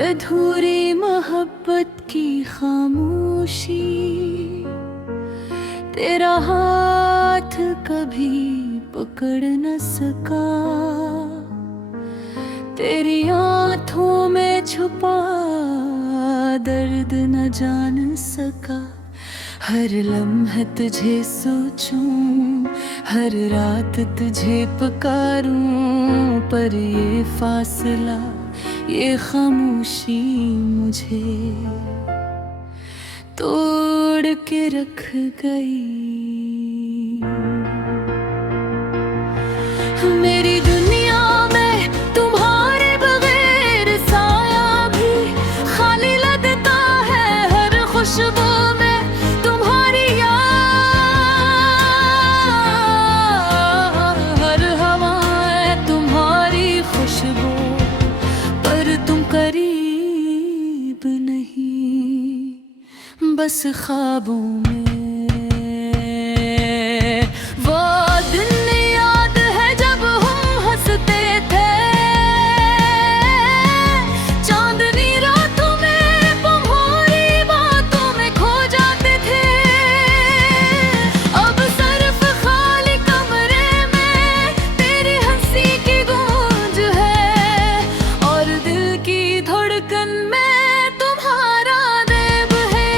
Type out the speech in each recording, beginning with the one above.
अधूरी मोहब्बत की खामोशी, तेरा हाथ कभी पकड़ न सका, तेरी आँखों में छुपा दर्द न जान सका। हर लम्हा तुझे सोचूं, हर रात तुझे पुकारूं, पर ये फासला, ये खामोशी मुझे तोड़ के रख गई। मेरी दुनिया में तुम्हारे बगैर साया भी खाली लगता है। हर खुशबू में तुम्हारी याद, हर हवा है तुम्हारी खुशबू, पर तुम करीब नहीं, बस ख्वाबों में। वो दिन याद है जब हम हंसते थे, चांदनी रातों में तुम्हारी बातों में खो जाते थे। अब सिर्फ खाली कमरे में तेरी हंसी की गूंज है, और दिल की धड़कन में तुम्हारा देव है।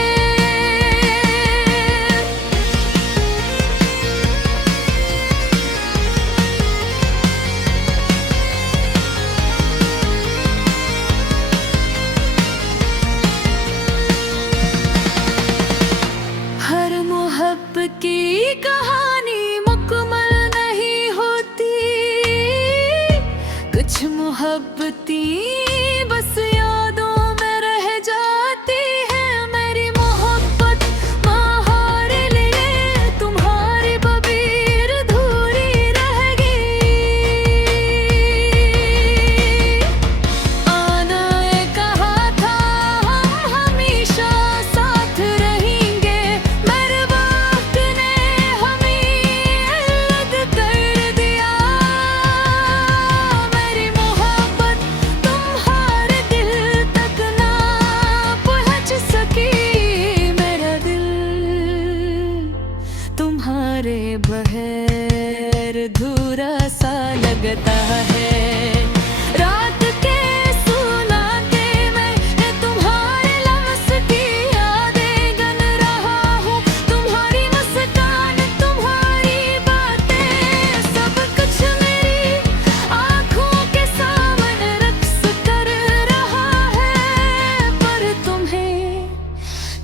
हर मोहब्बत की कहानी मुकम्मल नहीं होती, कुछ मोहब्बतें बस यादों में रह जाती है। मेरी मोहब्बत तुम्हारे लिए, तुम्हारी बबीर अधूरी रह गई। आना कहा था हम हमेशा साथ रहेंगे, मेरे वक्त ने हमें अलग कर दिया। मेरी मोहब्बत तुम्हारे दिल तक ना पहुंच सकी, मेरा दिल तुम्हारे बगैर अधूरा सा लगता है। रात के सुलाते मैं तुम्हारे लफ्ज़ की यादें गन रहा हूँ, तुम्हारी मुस्कान, तुम्हारी बातें, सब कुछ मेरी आँखों के सामने रक्स कर रहा है, पर तुम्हें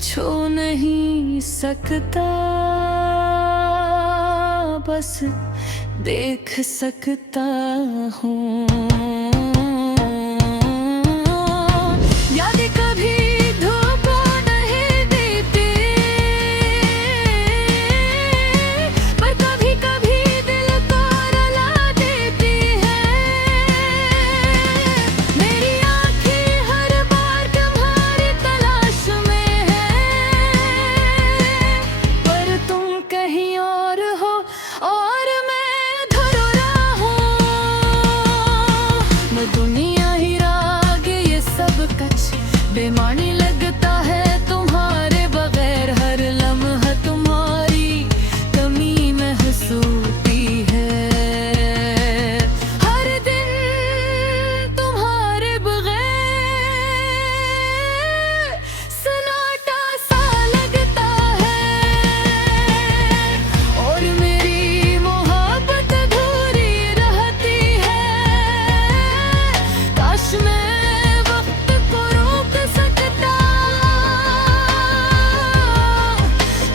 छू नहीं सकता, बस देख सकता हूँ। यादें कभी धूप नहीं देती, पर कभी कभी दिल को रुला देती है। मेरी आँखें हर बार तुम्हारी तलाश में है, पर तुम कहीं और हो और मैं अधूरा हूँ। मैं दुनिया ही राग ये सब कुछ बेमानी लगता है तुम्हारे बगैर। हर लम्हा तुम्हारी कमी महसूसी है, हर दिन तुम्हारे बगैर सन्नाटा सा लगता है, और मेरी मोहब्बत अधूरी रहती है। काश मैं वक्त को रोक सकता,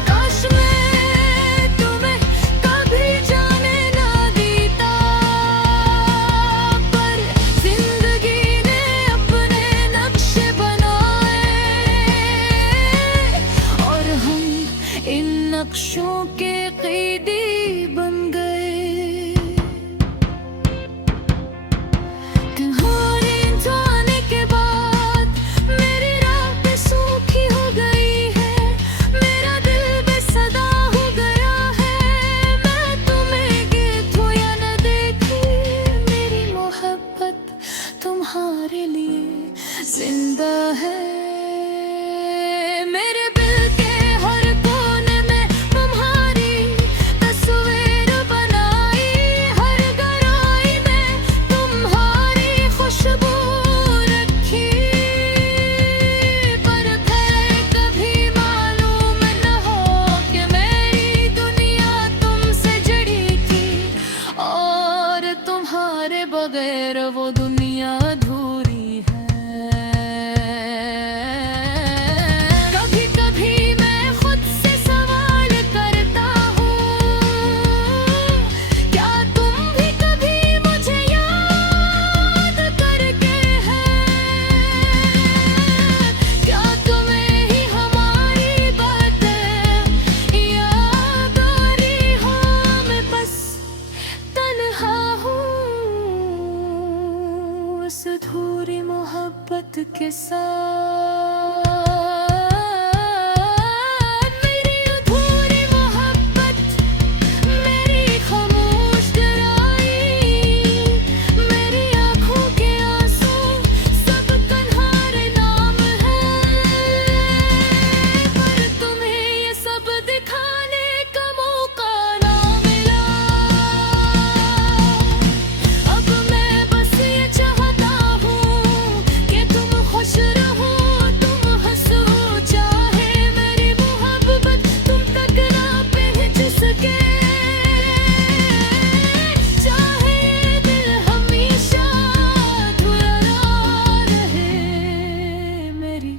काश मैं तुम्हें कभी जाने ना देता, पर जिंदगी ने अपने नक्शे बनाए, और हम इन नक्शों के कैदी बन गए। तुम्हारे जाने के बाद मेरी रात सूखी हो गई है, मेरा दिल बेसदा हो गया है। जिंदा है मेरे दिल के हर कोने में तुम्हारी तस्वीर बनाई, हर गहराई में तुम्हारी खुशबू रखी। पर फिर कभी मालूम न हो कि मेरी दुनिया तुमसे जुड़ी थी, और तुम्हारे बगैर वो दुनिया अधूरी है। कभी कभी मैं खुद से सवाल करता हूँ, क्या तुम भी कभी मुझे याद करके हैं? क्या तुम्हें ही हमारी बातें याद आ रही हो? मैं बस तन्हा हूँ उस अधूरी मोहब्बत के साथ। मेरी अधूरी मोहब्बत, मेरी खामोश गहराई, मेरी आँखों के आंसू सब तुम्हारे नाम है। पर तुम्हें ये सब दिखाने का मौका ना मिला। अब मैं बस ये चाहता हूँ कि तुम खुश रहो, तुम हंसो, चाहे मेरी मोहब्बत तुम तक ना पहुंच सके। चाहे दिल हमेशा अधूरा रहे, मेरी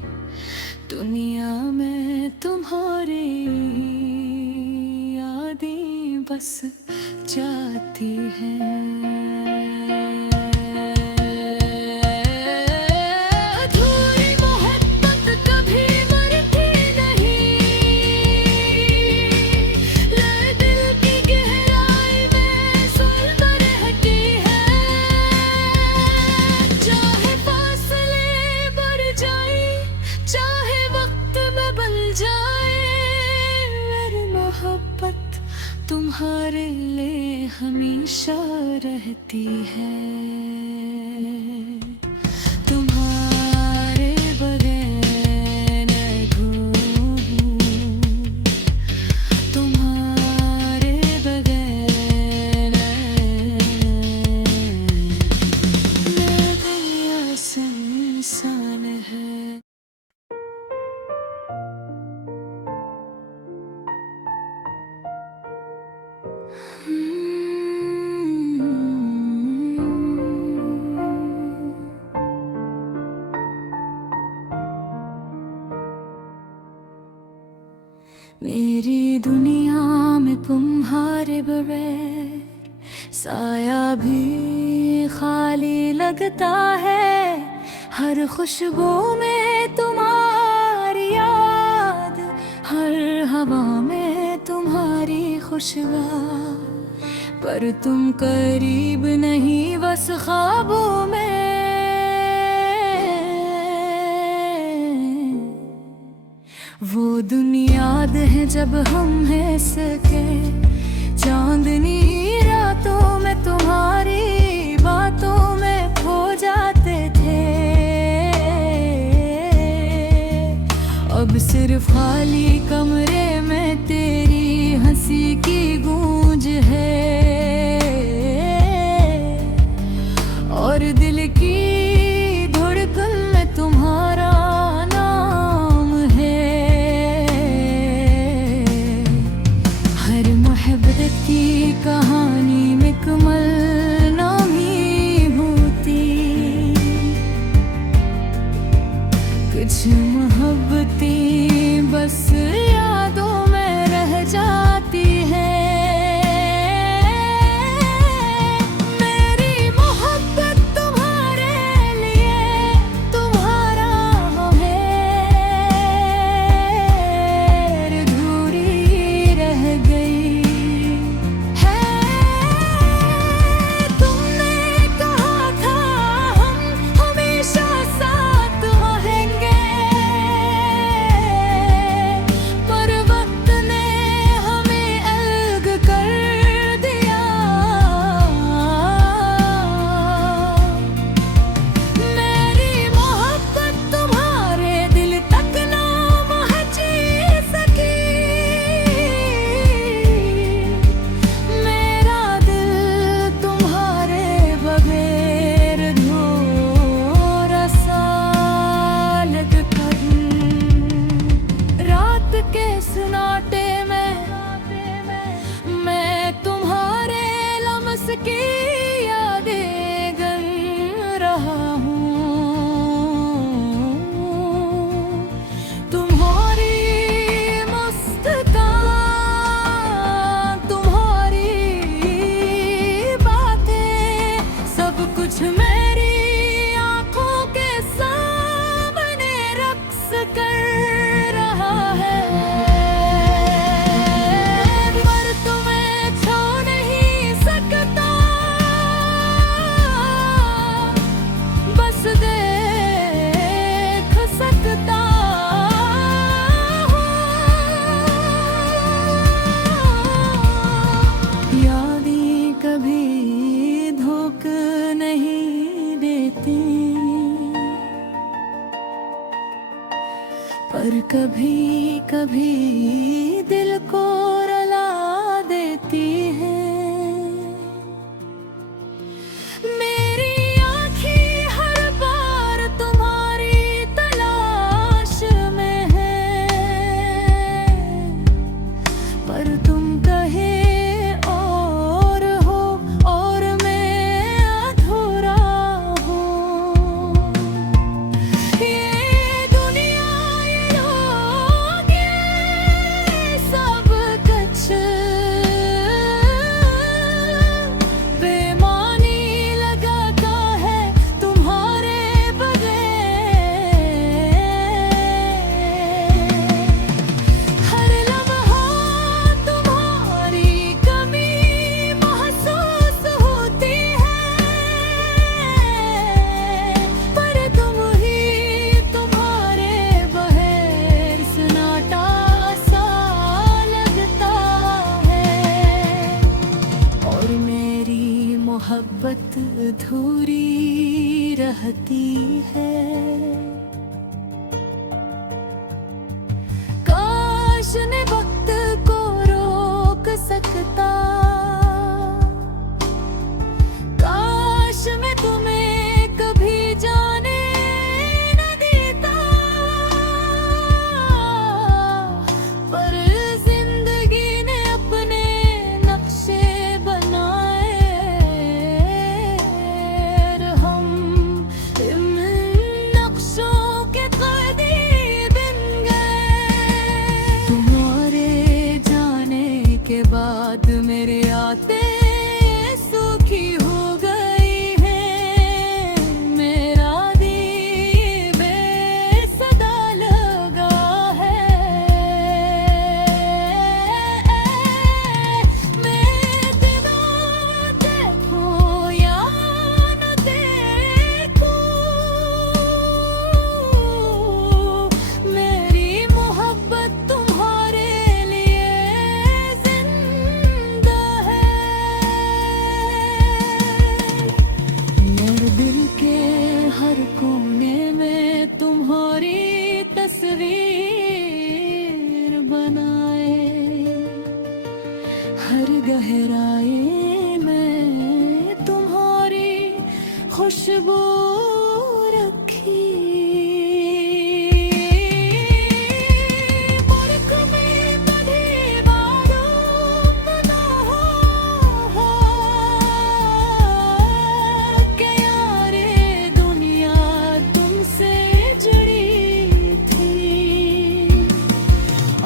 दुनिया में तुम्हारी यादें बस जाती हैं। अधूरी मोहब्बत कभी मरती नहीं, ले दिल की गहराई में सुलझ रहती है। चाहे फासले बढ़ जाए, चाहे वक्त में बन जाए, मेरी मोहब्बत तुम्हारे लिए हमेशा रहती है। तुम्हारे बगैर न घूमूं, तुम्हारे बगैर मैं दुनिया सुनसान है। मेरी दुनिया में तुम्हारे बगैर साया भी खाली लगता है। हर खुशबू में तुम्हारी याद, हर हवा में तुम्हारी खुशबू, पर तुम करीब नहीं बस ख्वाबों में। वो दिन याद है जब हम हैं सके, चांदनी रातों में तुम्हारी बातों में खो जाते थे। अब सिर्फ खाली कमरे में तेरी हंसी की गूंज है, और दिल की धड़कन में तुम्हारा नाम है। हर मोहब्बत की कहानी मुकम्मल नहीं होती, कुछ मोहब्बतें बस यादों में रह जाती है। मेरी मोहब्बत तुम्हारे लिए तुम्हारा है, अधूरी रह गई है। तुमने कहा था हम हमेशा साथ रहेंगे, पर पर कभी कभी दिल को रुला देती है। मेरी आँखें हर बार तुम्हारी तलाश में है, पर तुम कहे और हो और मैं अधूरा हूँ। ये दुनिया, ये लोग, ये सब कुछ बेमानी लगाता है तुम्हारे बगैर। हर लम्हा तुम्हारी कमी महसूस होती है, पर तुम ही तुम्हारे बगैर सन्नाटा सा लगता है। और मेरी मोहब्बत अधूरी रहती है। काश ने वक्त को रोक सकता, काश मैं तुम्हें कभी जाने न देता, पर जिंदगी ने अपने नक्शे बनाए और हम इन नक्शों के कैदी बन गए। तुम्हारे जाने के बाद मेरे आते सूखी हो गई है। मेरा दिल बेसदा लगा है। मैं दिनों देखूं या न देखूं, मेरी मोहब्बत तुम्हारे लिए जिंदा है। मेरे दिल के हर कोने में तुम्हारी तस्वीर बनाए, हर गहराई में तुम्हारी खुशबू रखी। मुल्क में कभी मालूम न हो कि यारे दुनिया तुमसे जुड़ी थी,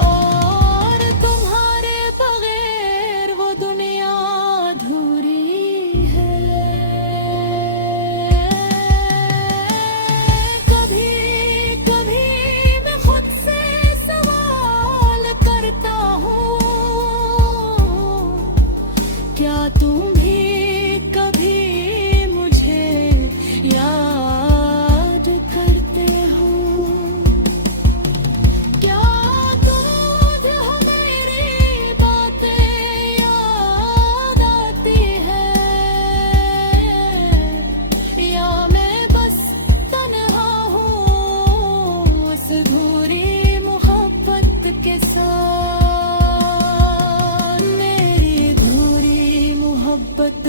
और तुम्हारे बगैर वो दुनिया अधूरी है। कभी कभी मैं खुद से सवाल करता हूँ, क्या तुम भी कभी मुझे याद करते हो? क्या तुम हो मेरी बातें याद आती है, या मैं बस तन्हा हूँ उस अधूरी मोहब्बत के साथ। मेरी अधूरी मोहब्बत,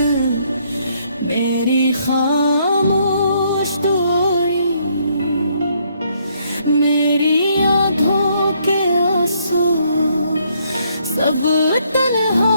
मेरी खामोश दुआएं, मेरी आंखों के आंसू सब तन्हा